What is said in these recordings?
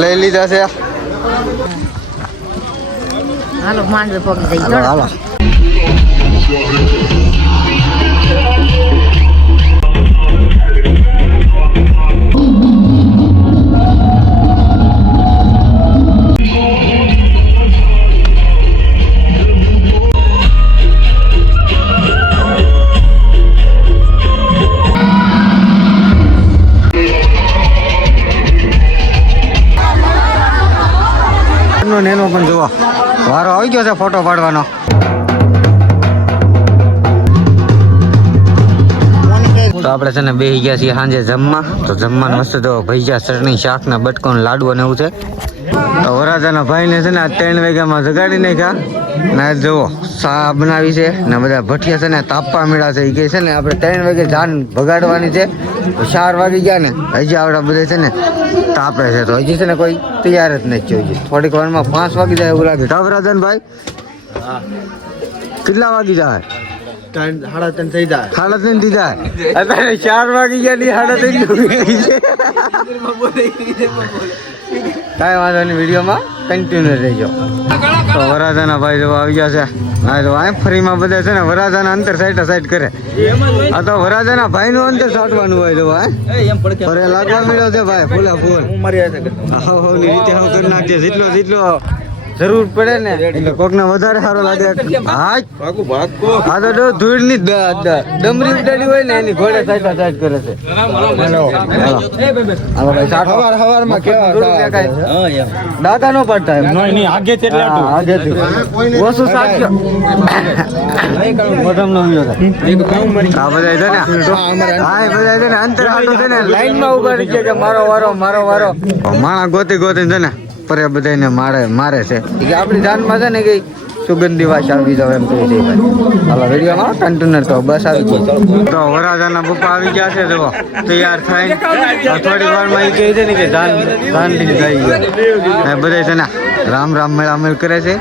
લઈ લીધા છે. હાલો માંડવે પગ જઈ હાલો એનો પણ જોવો વારો આવી ગયો છે ફોટો પાડવાનો. તો આપણે છે ને બેસી ગયા છીએ સાંજે જમવા. તો જમવાનું મસ્ત જો ભજીયા ચટણી શાક ને બટકો ને લાડુ ને એવું છે. તો વરાજાના ભાઈને છે ને આ 3 વાગ્યામાં જગાડી નાખ્યા ને જુઓ ચા બનાવી છે ને બધા ભઠિયા છે ને તાપવા મળ્યા છે. એ કહે છે ને આપણે 3 વાગે જાન ભગાડવાની છે. 4 વાગી ગયા ને હજી આવડા બધા છે ને તાપે છે. તો હજી છે ને કોઈ તૈયાર જ નથી થયું. થોડીક વારમાં 5 વાગી જાય એવું લાગે. વરાજન ભાઈ કેટલા વાગી જાય? 3:30 થઈ જાય. 3:30 થઈ જાય. અત્યારે 4 વાગી ગયા ની 3:30. કાંઈ વાંધો નહીં, વિડીયોમાં કન્ટિન્યુ રહેજો. તો વરાજાના ભાઈ જો આવી ગયા છે. હા તો આ ફરીમાં બધા છે ને વરાજાના અંતર સાઈડ કરે. આ તો વરાજાના ભાઈ નું અંતર સાટવાનું હોય તો ફરે લાગવા મળ્યો છે ભાઈ ફૂલા ફૂલ. રીતે હું કરી નાખીએ જેટલો જરૂર પડે ને એટલે કોક ને વધારે સારો લાગે. હા તો ધૂળ ની ડમરી ઉડાડી હોય ને એની ઘોડે સાઈડ કરે છે. દાદા નો પડતા આગે ઓછું સાચો મોઢમ નો આ બધા છે ને હા બધા છે ને અંતર આટો છે ને લાઈન માં ઉભા રહી છે કે મારો વારો માણા ગોતી છે ને પરે બધાને મારે છે. આપણી જાનમાં છે ને કઈ સુગંધી વાસ આવી જાવ એમ કહી દે ભાઈ. હાલો વિડીયોમાં કન્ટિન્યુ તો બસ આવી ગઈ. તો વરાજાના પપ્પા આવી ગયા છે જો તૈયાર થાય. થોડી વારમાં એ કહે છે ને કે ધાન લઈને થઈ ગયા. બધા છે ને રામ મેળામેળ કરે છે.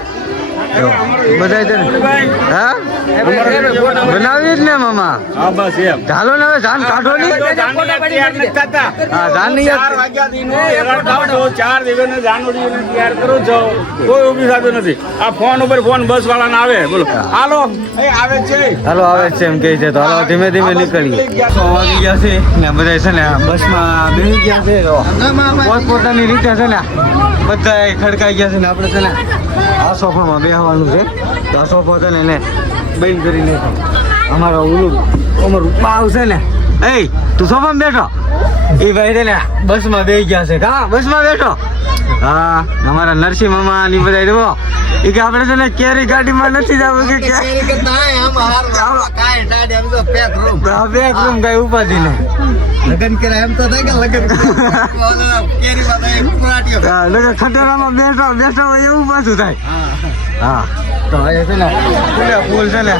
બધા છે ને હા બનાવી જ ને મામા. ચાલો ને હવે ધાન કાઢો નહીં. હા ધાન નહીં 4 વાગ્યા તૈયાર કરું છો કોઈ ઉભી થતું નથી. આ ફોન બસ વાળાને આવે બોલો હાલો આવે છે એમ કહે છે. તો હાલો ધીમે નીકળીએ. 6 વાગી ગયા છે ને બધા છે ને બસમાં બેસી ગયા છે. પોતપોતાની રીતે છે ને બધા ખડકાઈ ગયા છે ને આપણે છે ને આ સોફામાં બેસવાનું છે. તો આ સોફો છે ને એને બંધ કરીને અમારો અમારું બાવ છે ને એ તું સોફામાં બેઠો એ ભાઈ છે ને બસમાં બેસી ગયા છે. હા બસમાં બેઠો. હા અમારા નરસિંહ મામા ની બધા જુઓ એ કે આપણે છે ને કેરી ગાડીમાં નથી જવું કે બેક રૂમ કઈ ઉપાધિ નહીં. લગન કરે એમ તો થાય કે લગન ખટેરામાં બેઠો હોય એવું પાછું થાય. હા તો છે ને ફૂલ છે ને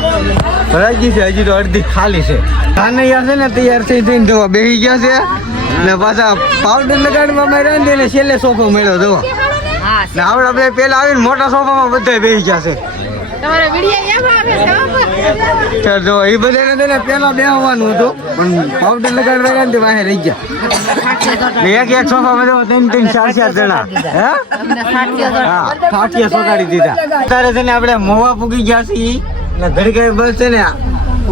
ભરાઈ છે. હજી તો અડધી ખાલી છે. કાનૈયા છે ને તૈયાર થઈને જોવા બેસી ગયા છે ને પાછા પાવડર લગાડવામાં માર્યા ને એટલે છેલ્લે સોફો મળ્યો જોવા. ને આવડા બે પેલા આવીને મોટા સોફામાં બધા બેસી ગયા છે. જો એ બધાને પેલા બેસવાનું હતું પણ પાવડર લગાડવા ને વાહે રહી ગયા. એક સોફામાં 3-4 જણા હા ફાટિયા સોટાડી દીધા. અત્યારે છે ને આપણે મોવા પૂગી ગયા છીએ ને ઘડી બસ છે ને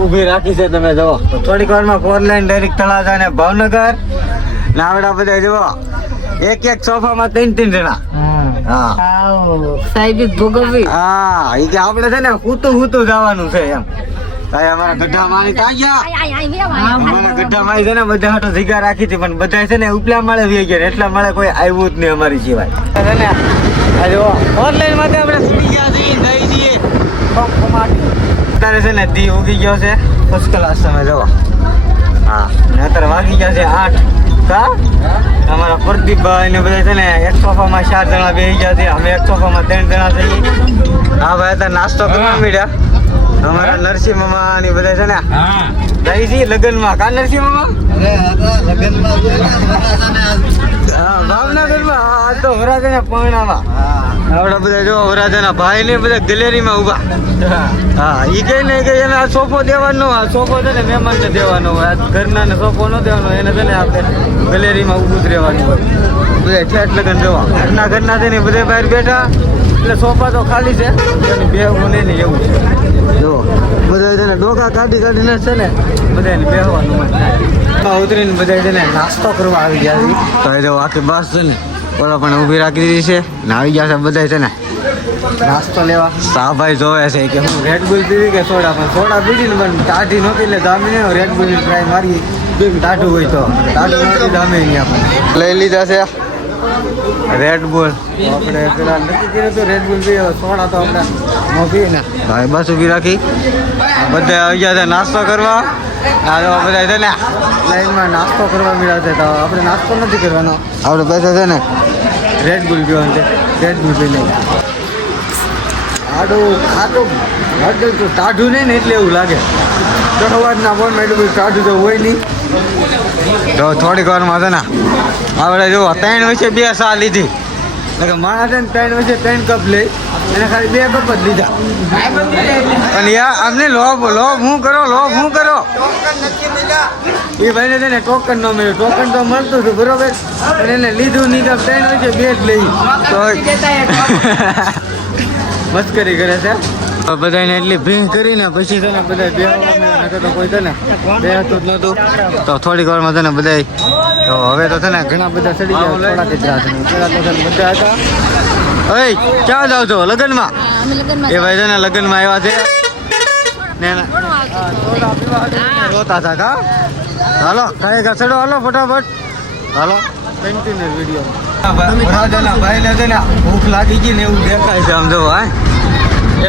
ઉભી રાખી છે. તમે જુઓ થોડીક વારમાં 4 લાઈન ડાયરેક્ટ તળાજા ને ભાવનગર ને આવડા બધા જુઓ એક સોફામાં 3 જણા. હા સાહેબ ભોગવવી. હા એ કે આપણે છે ને હુતું જવાનું છે એમ. અમારા ગઢા મારી ક્યાં ગયા? અમારા ગઢા મારી છે ને બધા હાટો જગ્યા રાખી હતી પણ બધા છે ને ઉપલા માળે વી ગયા. એટલા માળે કોઈ આવ્યું જ નહીં અમારી સિવાય. ઓનલાઈન માટે આપણે સુઈ ગયા છીએ જઈ છીએ. અત્યારે છે ને દી ઉગી ગયો છે ફર્સ્ટ ક્લાસ. તમે જવો હા અત્યારે વાગી ગયા છે 8. અમારા પ્રદીપભાઈ ને બધા છે ને એક સોફામાં 4 જણા બેસી ગયા છે. અમે એક સોફામાં 3 જણા છીએ. હા ભાઈ અત્યારે નાસ્તો કરવા મળ્યા. અમારા નરસિંહ મામા ની બધા છે ને જઈ છીએ લગ્નમાં. કા નરસિંહ મામા ભાવનગરમાં આ તો વરાજાના પૈણામાં આપડા બધા જો વરાજાના ભાઈ ને બધા ગેલેરીમાં ઉભા. હા ઈ કઈ ને કે એને આ સોફો દેવાનો. આ સોફો છે ને મહેમાન ને દેવાનો હોય. ઘરના ને સોફો ન દેવાનો. એને છે ને આપણે ગેલેરીમાં ઉભું જ રહેવાનું હોય. બધા ઠેઠ લગન જોવા ઘરના છે ને બધા બહાર બેઠા એટલે સોફા તો ખાલી છે અને બેહવું નહીં ને એવું છે જો બધા છે ને ડોકા કાઢીને છે ને બધાને બેહવાનું મન થાય ઉતરીને બધા છે ને નાસ્તો કરવા આવી ગયા છે તો એ જો આખી બસ છે ને ઓલા પણ ઊભી રાખી દીધી છે ને આવી ગયા છે બધા છે ને નાસ્તો લેવા સાભાઈ જોવે છે કે હું રેડબુલ પીવી કે સોડા પણ સોડા પીધી ને પણ ટાઢી નહોતી એટલે દામી ને રેડબુલની ટ્રાય મારી ટાઢું હોય તો ટાઢું નહોતી દામે નહીં આપણે લઈ લીધા છે રેડબુલ આપણે પેલા નક્કી કર્યું હતું રેડબુલ પીએ સોડા તો આપણે ન પીએ ને ભાઈ બસ ઊભી રાખી બધા આવી ગયા છે નાસ્તો કરવા આ બધા છે ને લાઈનમાં નાસ્તો કરવા મળ્યા છે તો આપણે નાસ્તો નથી કરવાનો આપણે પૈસા છે ને રેડબુલ પીવાનું છે રેડબુલ પી લઈએ આડું ખાટું હળદર તો ટાઢું નહીં ને એટલે એવું લાગે તો સવારના ફોનમાં એટલું બધું ટાઢું તો હોય નહીં તો થોડીક વારમાં છે ને આપણે જો 3 વર્ષે 2 સા લીધી એટલે માણસ છે ને 3 વર્ષે 3 કપ લઈ એને ખાલી 2 કપ જ લીધા અને યાર અમને લોભ હું કરો એ ભાઈને છે ને ટોકન ન મળ્યું ટોકન તો મળતું હતું બરોબર પણ એને લીધું નહીં કપ 3 વર્ષે 2 જ લઈ તો મસ્કરી કરે છે બધાને એટલી ભીંગ કરીને પછી છે ને બધા બેહવા તો કોઈ છે ને બેહતું જ નહોતું તો થોડીક વારમાં છે ને બધા તો હવે તો છે ને ઘણા બધા ચડી ગયા થોડા કેટલા છે પેલા તો બધા હતા ઓય ક્યાં જાવ છો લગ્નમાં એ ભાઈ છે ને લગ્નમાં આવ્યા છે ને રોતા હતા કા હાલો કાંઈ ચડો હાલો ફટાફટ હાલો કન્ટિન્યુ વિડીયો ભાઈને છે ને ભૂખ લાગી ગઈ ને એવું દેખાય છે આમ જો હા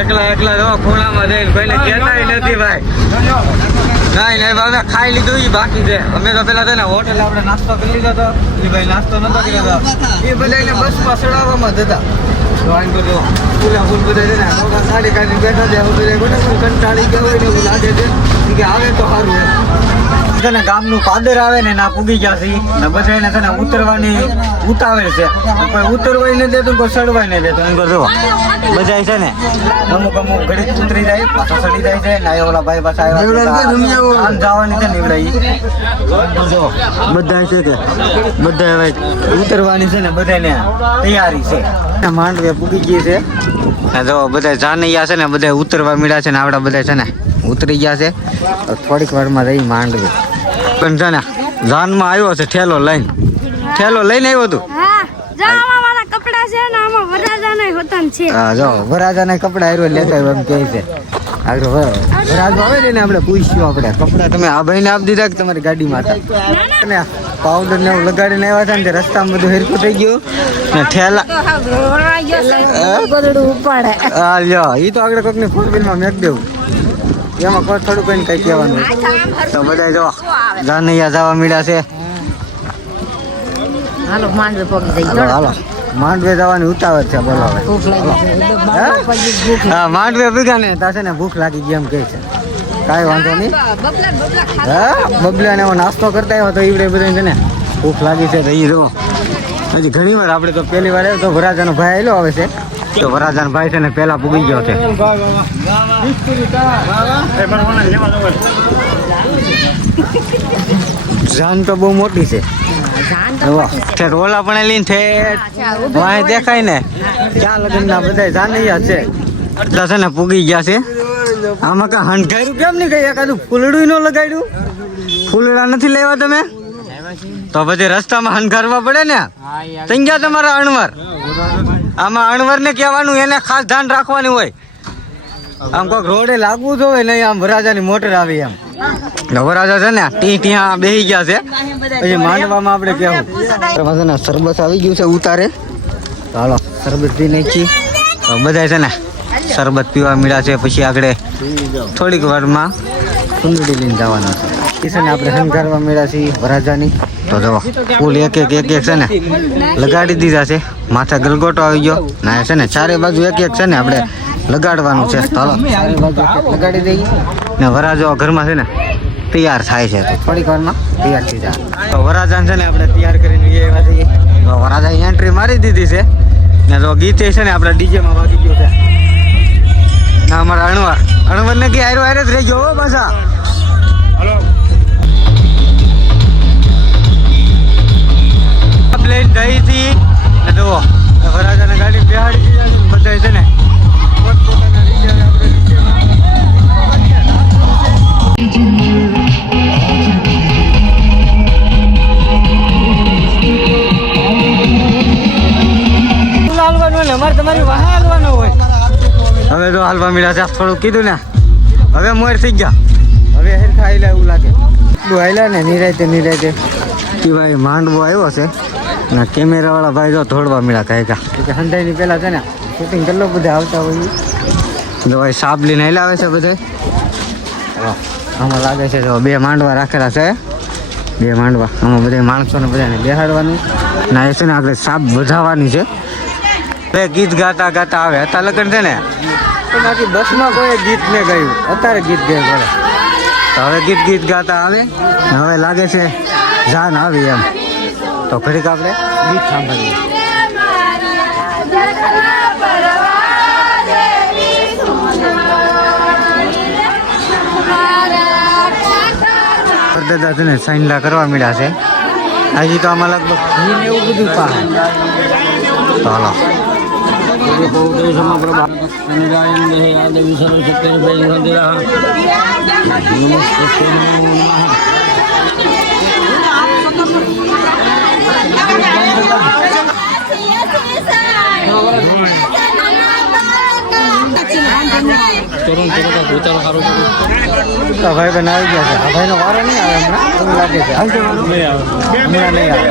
એકલા જો ખૂણામાં જઈને કોઈને કહેતાય નથી ભાઈ નહીં બાબા ખાઈ લીધું એ બાકી છે અમે તો પેલા છે ને હોટેલ આપણે નાસ્તો કરી લીધો હતો એ ભાઈ નાસ્તો નતો કર્યો એ બધાને બસમાં ચડાવવામાં જતા ફૂલ બધા છે ને સાડી કાઢીને બેઠા છે બધા કંટાળી ગયા હોય ને એવું લાગે છે કે આવે તો સારું છે ને ગામનું પાદર આવે ને ના પૂગી ગયા છે ને બધાને છે ને ઉતરવાની ઉતાવળ છે કોઈ ઉતરવાય નહીં દેતું કોઈ ચડવાય નહીં દેતું એમ જો બધા છે ને અમુક ઘડી ઉતરી જાય પાછા ચડી જાય છે ને ઓલા ભાઈ પાછા આવ્યા જવાની છે નીવડાઈ જો બધા છે કે બધા હવે ઉતરવાની છે ને બધાને તૈયારી છે માંડવે પૂગી ગઈ છે જો બધા જાનૈયા છે ને બધા ઉતરવા મળ્યા છે ને આપડા બધા છે ને ઉતરી ગયા છે થોડીક વારમાં રહી માંડવી પણ છે ને જાનમાં આવ્યો છે ઠેલો લઈને આવ્યો તું હા જો વરાજાના કપડા આવ્યો લેતા આવ્યો એમ કહે છે વરાજો આવે ને આપણે પૂછ્યું આપણે કપડા તમે આ ભાઈને આપી દીધા કે તમારી ગાડીમાં હતા ને પાવડર ને એવું લગાડીને આવ્યા હતા ને રસ્તામાં બધું હેરકું થઈ ગયું ને ઠેલા હા લ્યો એ તો આગળ કોઈકની 4-wheelમાં મેક દેવું એમાં કોઈ થોડું કઈ કઈ કહેવાનું તો બધા જો જાનૈયા જવા મળ્યા છે હાલો માંડવે પગી જઈ હાલો માંડવે જવાની ઉતાવળ છે બોલો હા માંડવે ભેગા ને તા છે ને ભૂખ લાગી ગઈ એમ કહે છે કાંઈ વાંધો નહીં હા બબલા ને એવો નાસ્તો કરતા આવ્યો તો ઈવડે બધા છે ને ભૂખ લાગી છે તો એ જો હજી ઘણી વાર આપણે તો પહેલી વાર આવ્યો તો વરાજાનો ભાઈ આવેલો આવે છે તો વરાજાનો ભાઈ છે ને પહેલા પૂગી ગયો છે જાન તો બહુ મોટી છે ઓલા પણ લઈને ઠેઠ વાય દેખાય ને ક્યાં લગ્ન ના બધા જાનૈયા છે અડધા છે ને પૂગી ગયા છે આમાં કા હંઠાયરું કેમ નહીં કઈ એકાદું ફૂલડું ન લગાડ્યું ફૂલડા નથી લેવા તમે તો પછી રસ્તામાં હંકારવા પડે ને થઈ ગયા તમારા અણવર આમાં અણવર ને કહેવાનું એને ખાસ ધ્યાન રાખવાનું હોય આમ કોઈક રોડે લાગવું જોઈએ નહીં આમ વરાજાની મોટર આવી એમ વરાજા છે ને ત્યાં બેસી ગયા છે પછી માંડવામાં આપણે કેવું શરબત આવી ગયું છે ઉતારે હાલો શરબત પી નાખી બધા છે ને શરબત પીવા મળ્યા છે પછી આગળ થોડીક વારમાં સુંદડી લઈને જવાનું છે ને આપણે શણગારવા મળ્યા છીએ વરાજાની તો જો ફૂલ એક છે ને લગાડી દીધા છે માથા ગલગોટો આવી ગયો ના છે ને ચારે બાજુ એક છે ને આપણે લગાડવાનું છે ચાલો ચારે બાજુ લગાડી દઈએ ને વરાજો ઘરમાં છે ને તૈયાર થાય છે તો થોડીક વારમાં તૈયાર થઈ જાય તો વરાજાને છે ને આપણે તૈયાર કરીને એવા થઈએ તો વરાજા એન્ટ્રી મારી દીધી છે ને તો ગીતે છે ને આપણે ડીજેમાં વાગી ગયો છે ના અમારા અણવર ને કે હારે જ રહી ગયો પાછા લઈને જઈ હતી ને જુઓ વરાજાને ગાડી બેહાડી દીધા છે. બધા છે ને પોતપોતાના રીતે આપણે હાલવાનું ને અમારે તમારી વાહ હાલવાનું હોય. હવે તો હાલવા મળ્યા છે થોડું કીધું ને હવે મોર થઈ ગયા. હવે હેરખા હાઈલા એવું લાગે એટલું હાઈલા ને નિરાયતે કે ભાઈ માંડવો આવ્યો છે ને કેમેરા વાળા ભાઈ જો ધોડવા મળ્યા કહે કે હંધાઈની પહેલા છે ને શૂટિંગ કરી લો બધા આવતા હોય જો ભાઈ સાપ લઈને હાઈલા આવે છે બધે. આમાં લાગે છે જો 2 માંડવા રાખેલા છે 2 માંડવા. આમાં બધા માણસોને બધાને બેહાડવાનું ના એ છે ને આગળ સાપ વધાવવાની છે. ગીત ગાતા ગાતા આવે હતા લગ્ન છે ને તો બાકી બસમાં કોઈ ગીત ને ગાયું અત્યારે ગીત ગાય બોલે તો હવે ગીત ગાતા આવે હવે લાગે છે જાન આવી એમ તો ઘડીક આપણે ગીત સાંભળીએ. દાદા છે ને સાઈનલા કરવા મળ્યા છે હજી તો આમાં લગભગ એવું બધું પાહે તો હાલો ભાઈ બન આવી ગયા છે. આ ભાઈ નો વારો નહીં આવે હમણાં એવું લાગે છે. હમણાં નહીં આવે.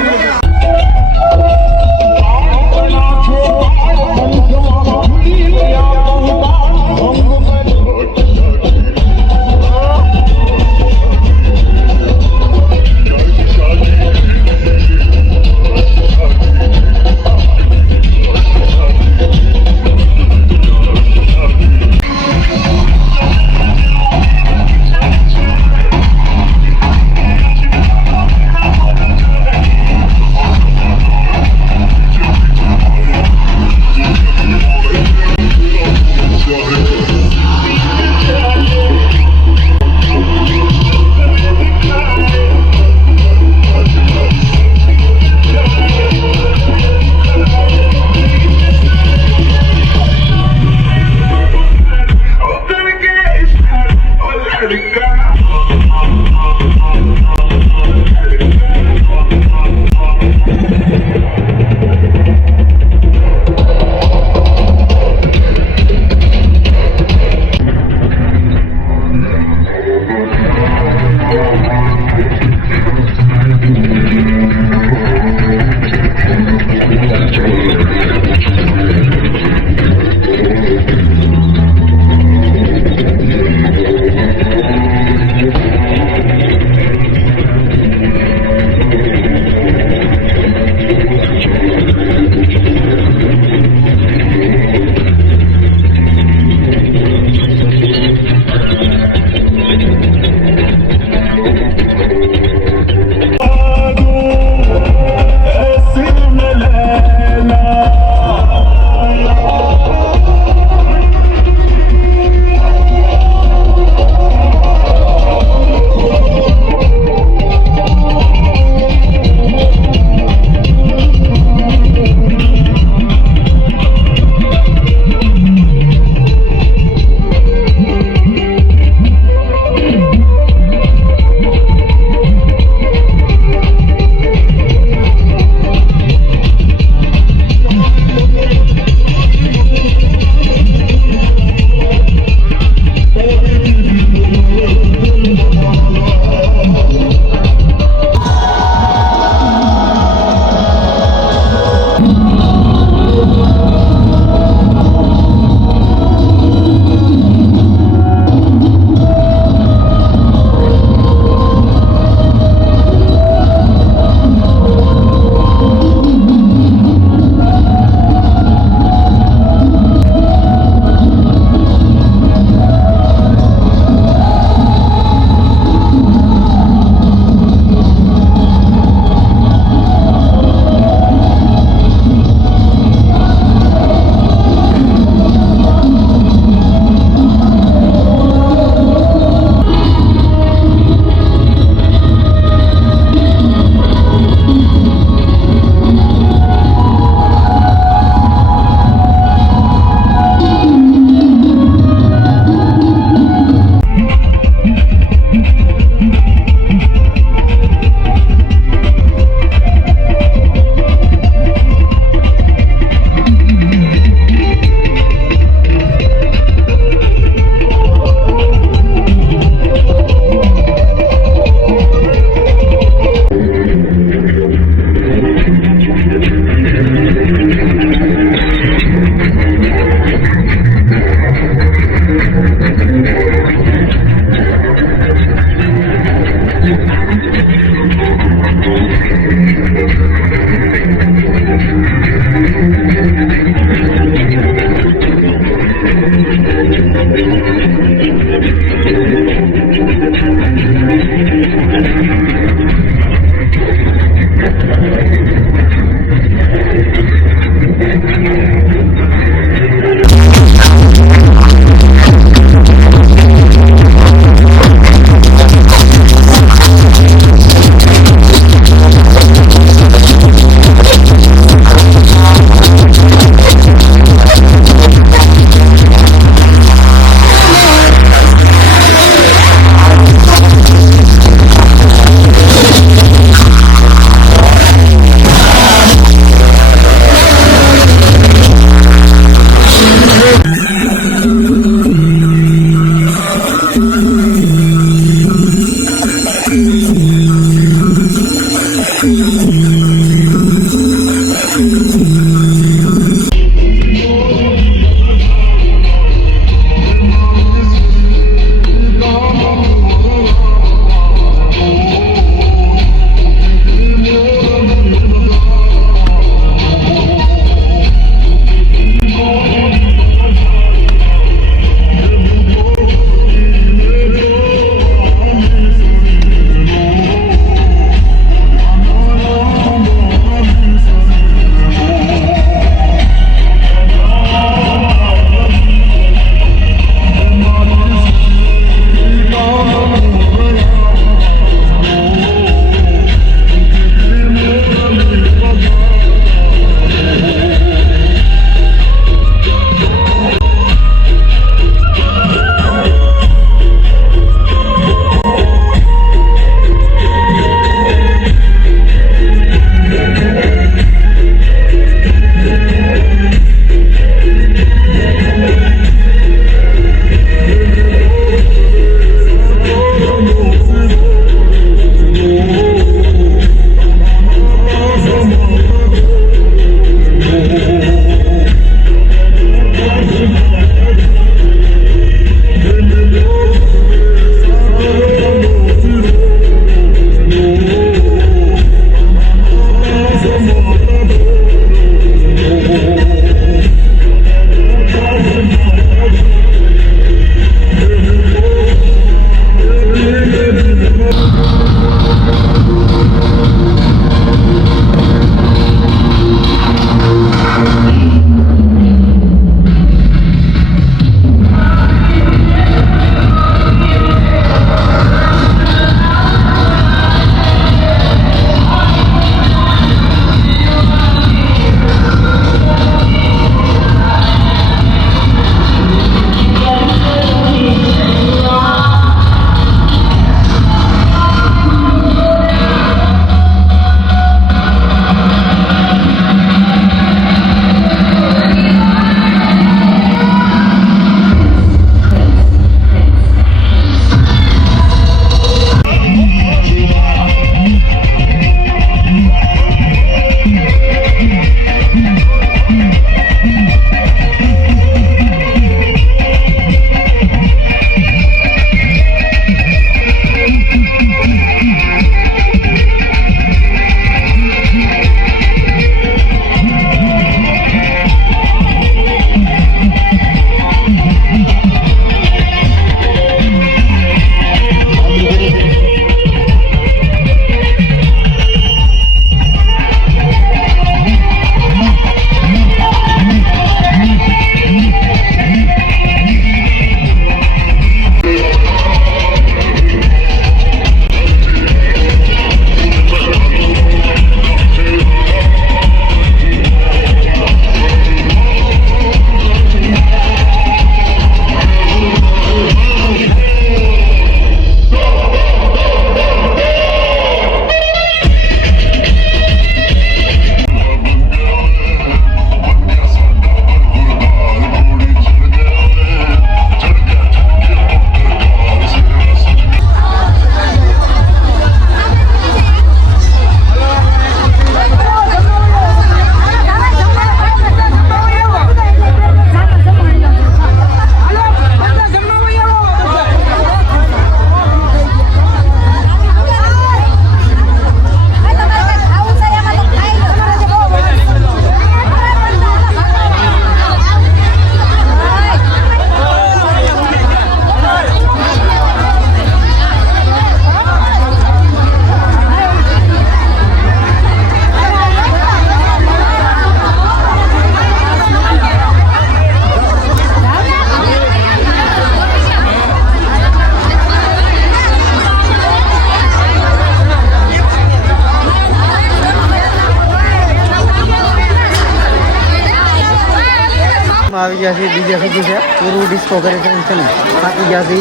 આવી ગયા છે ડીજે સુધી છે પૂરું ડિસ્કો કરે છે ને થાકી ગયા છે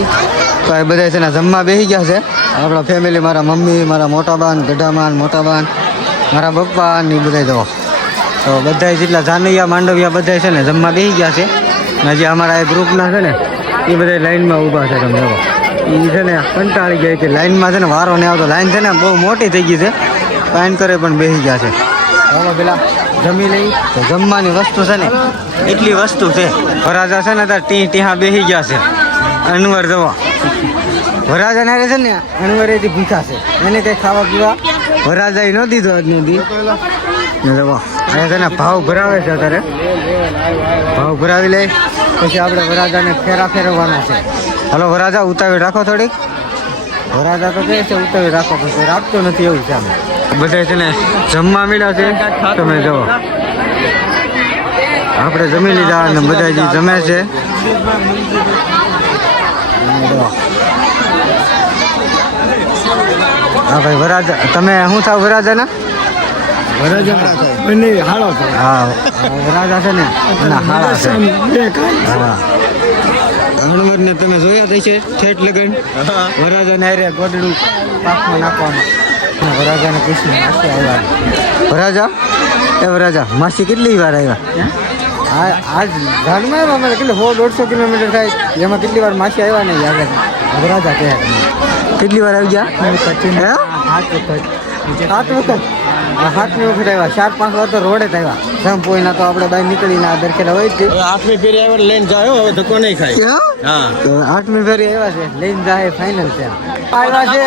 તો એ બધા છે ને જમવા બેસી ગયા છે આપણા ફેમિલી મારા મમ્મી મારા મોટા બાન ગઢામાન મોટા બાન મારા પપ્પા ને બધા જવા તો બધા જેટલા જાનૈયા માંડવિયા બધા છે ને જમવા બેસી ગયા છે અને જે અમારા એ ગ્રુપના છે ને એ બધા લાઈનમાં ઊભા છે તમે જવા એ છે ને કંટાળી ગયા કે લાઈનમાં છે ને વારો નહીં આવતો લાઈન છે ને બહુ મોટી થઈ ગઈ છે પાઇન કરે પણ બેસી ગયા છે હવે પેલા જમી લઈ તો જમવાની વસ્તુ છે ને એટલી વસ્તુ છે વરાજા છે ને ત્યાં ટીહા બેસી ગયા છે અનવર જવા વરાજા ના છે ને અનવર એથી ભૂખા છે એને કંઈ ખાવા પીવા વરાજા ન દીધો આજ નથી જવા અહીંયા છે ને ભાવ ભરાવે છે અત્યારે ભાવ ભરાવી લઈ પછી આપણે વરાજાને ફેરવવાના છે હલો વરાજા ઉતાવી રાખો થોડીક વરાજા તો કહે છે ઉતાવી રાખો પછી રાખતો નથી એવું છે બધા છે ને જમવા મળ્યા છે તમે જુઓ આપણે જમી લીધા અને બધા જે જમે છે હા ભાઈ વરાજા તમે શું થાવ વરાજાના હા વરાજા છે ને હાળા છે હા હણવરને તમે જોયા થઈ છે ઠેઠ લગન વરાજાને હારે ગોડડું પાકમાં નાખવાનું વરાજાને પૂછીને માસી આવ્યા વરાજા એ વરાજા માસી કેટલી વાર આવ્યા આજ ઝાડમાં આવ્યા અમારે કેટલી 100-150 કિલોમીટર થાય એમાં કેટલી વાર માસી આવ્યા ને યાદ વરાજા કહે કેટલી વાર આવી ગયા 7 વખત 7મી વખત આવ્યા 4-5 વાર તો રોડે જ આવ્યા જમપોઈના તો આપણે બહાર નીકળીને આ દરખેલા હોય જ 8મી ફેરી આવ્યા લઈને જાયો હવે ધક્કો નહીં ખાય હા 8મી ફેરી આવ્યા છે લઈને જાય ફાઇનલ છે આવ્યા છે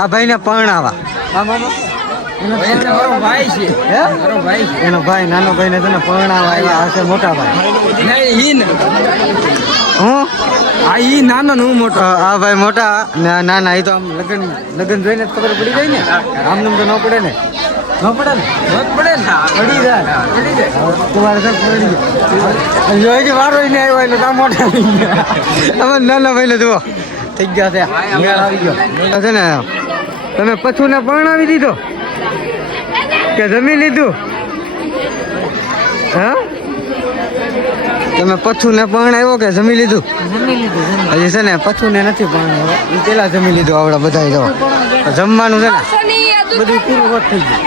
આ ભાઈને પરણાવા એનો ભાઈ નાનો ભાઈ ને તને પરણાવા આવ્યા હશે મોટા ભાઈ હું નાનો ને હું મોટો આ ભાઈ મોટા નાના એ તો આમ લગન જોઈને ખબર પડી જાય ને આમને તો ન પડે ને પડી જાય તમારે સર પડી જાય વારો ને આવ્યો એટલે તા મોટા થઈ ગયા અમારે નાના ભાઈ ને જુઓ થઈ ગયા છે મેળ આવી ગયો છે ને તમે પછું ને પરણાવી દીધો કે જમી લીધું હા તમે પછું ને પરણાવ્યો કે જમી લીધું હજી છે ને પછું ને નથી પરણાવ્યો એ પેલા જમી લીધું આવડા બધા જો જમવાનું છે ને બધું પૂરું વટ થઈ ગયું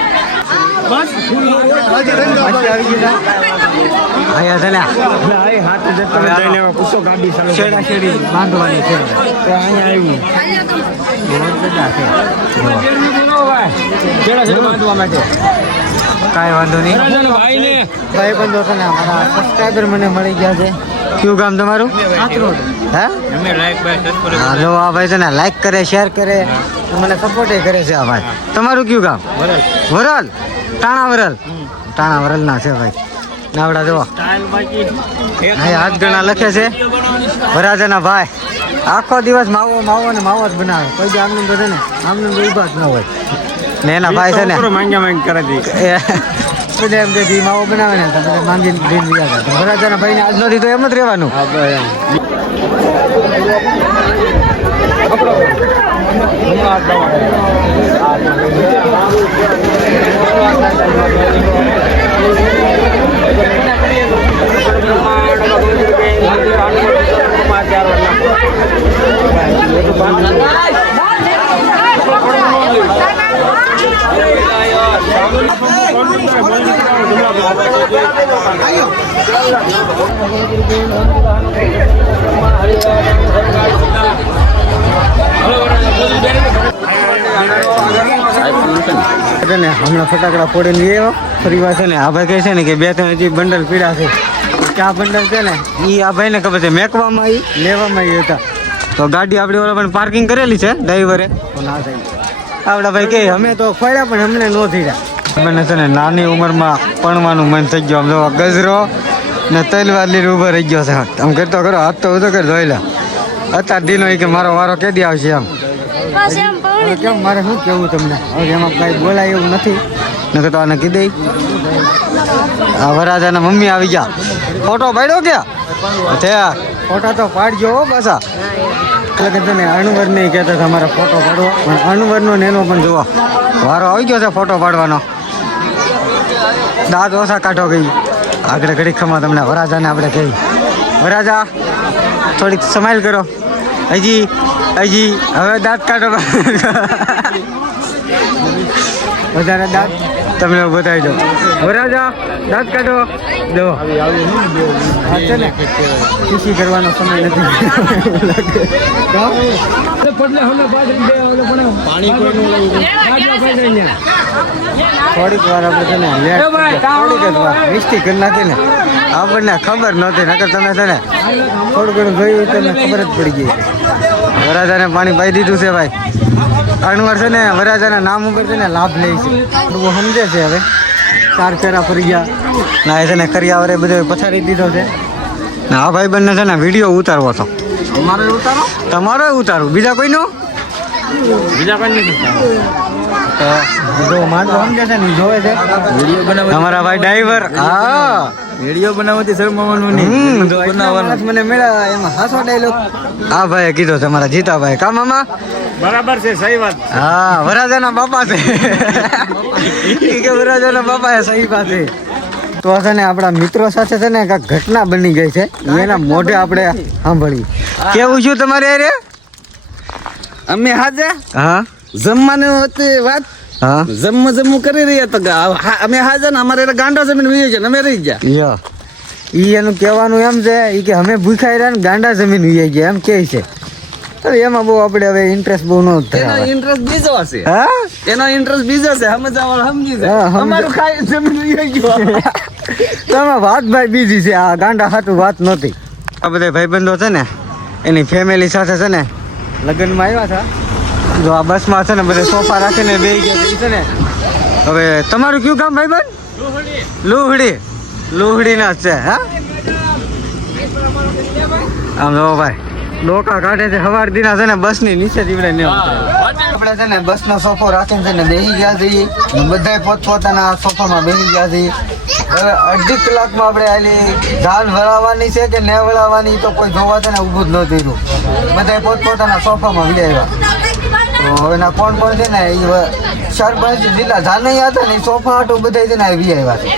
અહીંયા છે ને છેડા છેડી બાંધવાની છે કાંઈ વાંધો નહીં ભાઈ બંધો છે ને અમારા સબસ્ક્રાઈબર મને મળી ગયા છે કયું ગામ તમારું હે હા જો આ ભાઈ છે ને લાઈક કરે શેર કરે મને સપોર્ટ કરે છે આ ભાઈ તમારું કયું ગામ વરલ ટાણા વરલ ના છે ભાઈ નાવડા જો હાથ ગણા લખે છે વરાજાના ભાઈ આખો દિવસ માવો ને માવો જ બનાવે કોઈ બી આમનું તો છે ને આમનું તો ઊભા જ ન હોય ને એના ભાઈ છે ને બધા એમ કે માવો બનાવે ને તો બધા માંગીને લઈને ગયા હતા વરાજાના ભાઈને આજ નથી તો એમ જ રહેવાનું હમણાં ફટાકડા ફોડીને ગયો ફરી વાર છે ને આ ભાઈ કહે છે ને કે 2-3 હજી બંડલ પીડા છે કે આ બંડલ છે ને એ આ ભાઈને ખબર છે મેકવામાં આવી લેવામાં આવી હતા તો ગાડી આપણી ઓલા પણ પાર્કિંગ કરેલી છે ડ્રાઈવરે તો ના થઈ આપણા ભાઈ કહે અમે તો ફર્યા પણ અમને ન થઈ રહ્યા મને છે ને નાની ઉંમરમાં ભણવાનું મન થઈ ગયું આમ જો ગજરો ને તલવાર લીધું ઊભો રહી ગયો છે આમ કરતો કરો હાથ તો ઉતો કરી જોઈ લે અત્યારે દિનો કે મારો વારો કેદી આવશે આમ કેમ મારે શું કેવું તમને હવે એમાં કાંઈ બોલાય એવું નથી નકર તો આને કીધી આ વરાજાના મમ્મી આવી ગયા ફોટો પાડ્યો ક્યાં ફોટા તો પાડજો હો પાછા એટલે કે તને અણવર નહીં કહેતા હતા મારા ફોટો પાડવો પણ અણવરનો ને એનો પણ જોવો વારો આવી ગયો છે ફોટો પાડવાનો દાંત ઓછા કાઢો ગઈ આગળ ઘડીક ખમા તમને વરાજાને આપણે કહી વરાજા થોડીક સ્માઈલ કરો હજી હવે દાંત કાઢો વધારે દાંત તમને બતાવી દો વરાજા દાંત કાઢો દો છે ને ખુશી કરવાનો સમય નથી પાણી કોઈનું થોડીક વાર આપણે છે ને થોડીક જ વાર મિસ્ટેક કરી નાખી ને આપણને ખબર નહોતી નકર તમે છે ને થોડું ઘણું જોયું તમને ખબર જ પડી ગઈ વરાજાને પાણી પાઈ દીધું છે ભાઈ અણવર છે ને વરાજાના નામ ઉપર છે ને લાભ લે છે બહુ સમજે છે હવે 4 ફેરા ફરી ગયા ના એ છે ને કરિયાવરે બધો પછાડી દીધો છે ને આ ભાઈ બંને છે ને વિડીયો ઉતારવો હતો તમારો ઉતારું બીજા કોઈનો જો માંડવો સમજે છે ને જોવે છે વિડીયો બનાવવા અમારા ભાઈ ડ્રાઈવર હા વિડીયો બનાવવાથી શરમાવાનું નહીં મને મળ્યા એમાં હાસો ડાયલોગ હા ભાઈ કીધો તમારા જીતાભાઈ કા મામા બરાબર છે સહી વાત હા વરાજાના બાપા છે કે વરાજાના બાપા છે સહી વાત છે તો છે ને આપણા મિત્રો સાથે છે ને કાંઈક ઘટના બની ગઈ છે એના મોઢે આપણે સાંભળી કેવું છું તમારે અરે અમે હાજે હા જમવાનું હતી વાત હા જમવું કરી રહ્યા તો અમે હાજર ને અમારે ગાંડા જમીન વીએ છે અમે રહી ગયા યો ઈ એનું કહેવાનું એમ છે ઈ કે અમે ભૂખાઈ રહ્યા ને ગાંડા જમીન વીએ ગયા એમ કહે છે તો એમાં બહુ આપણે હવે ઇન્ટરેસ્ટ બહુ ન એનો ધરાવે ઇન્ટરેસ્ટ બીજો હશે હા એનો ઇન્ટરેસ્ટ બીજો છે સમજાવવા સમજી હા, જાય સમજ- અમારું ખાઈ જમીન વીએ ગયો તમે વાત ભાઈ બીજી છે આ ગાંડા હાટું વાત નહોતી આ બધા ભાઈબંધો છે ને એની ફેમિલી સાથે છે ને લગ્નમાં આવ્યા હતા જો આ બસમાં છે ને બધે સોફા રાખીને બેસી ગયા છે ને હવે તમારું કયું કામ ભાઈબંધ લુહડીના જ છે હા આમ જો ભાઈ ડોકા કાઢે છે સવાર દીના છે ને બસની નીચે જીવડે ને આપણે છે ને બસનો સોફો રાખીને છે ને બેસી ગયા છીએ બધાય પોતપોતાના સોફામાં બેસી ગયા છીએ હવે અડધી કલાકમાં આપણે આલી ધાન વળાવવાની છે કે ન વળાવવાની તો કોઈ જોવા છે ને ઊભું જ નહોતું રહ્યું બધાય પોતપોતાના સોફામાં વી આવ્યા તો હવે ના કોણ છે ને એ સરપંચ જેટલા ધાનૈ હતા ને એ સોફા હાટું બધા છે ને વી આવ્યા છે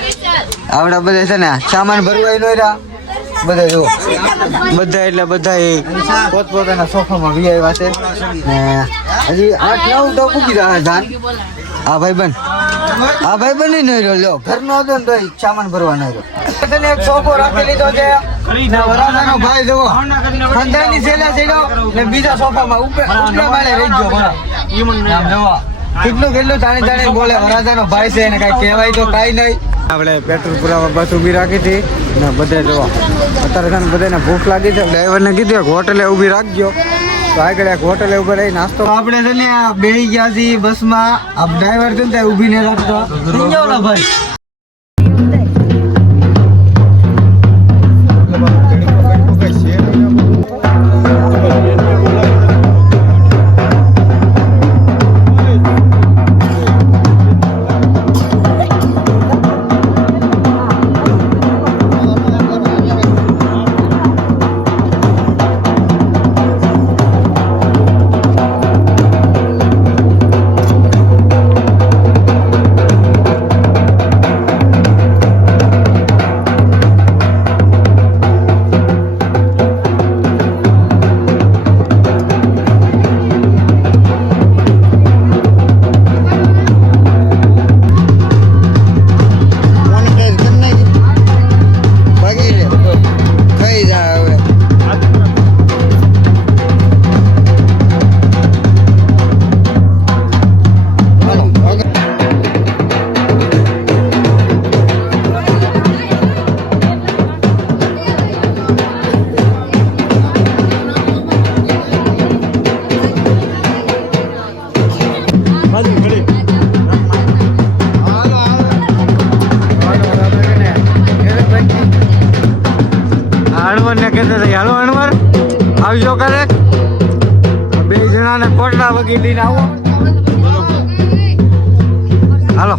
આવડા બધા છે ને સામાન ભરવાય નો રહ્યા બધા જો બધા એટલે બધા પોતપોતાના સોફામાં વી આવ્યા છે ને હજી 8-9 તો પૂકી રહ્યા ધાન આ ભાઈબંધ નહીં રહ્યો લ્યો ઘરનો હતો ને તો સામાન ભરવાનો હતો તને એક સોફો રાખી લીધો છે ને વરાજાનો ભાઈ જુઓ ખંડાની છેલ્લા છેડો ને બીજા સોફામાં ઉપલા માળે રહી ગયો ભરા આમ જુઓ કેટલું જાણે બોલે વરાજાનો ભાઈ છે ને કાંઈ કહેવાય તો કાંઈ નહીં આપણે પેટ્રોલ પુરાવા બસ ઊભી રાખી હતી ને બધે જુઓ અત્યારે છે ને બધાને ભૂખ લાગી છે ડ્રાઈવરને કીધું કે હોટલે ઊભી રાખજો તો આગળ એક હોટલે ઉભા રહી નાસ્તો આપણે છે ને બેસી ગયા છીએ બસમાં આ ડ્રાઈવર છે ને ઊભી ને રાખતો થઈ જાવ ને ભાઈ અણવરને કહેતા હતા હાલો અણવર આવજો કરે 2 જણાને કોટડા વગી લઈને આવો હાલો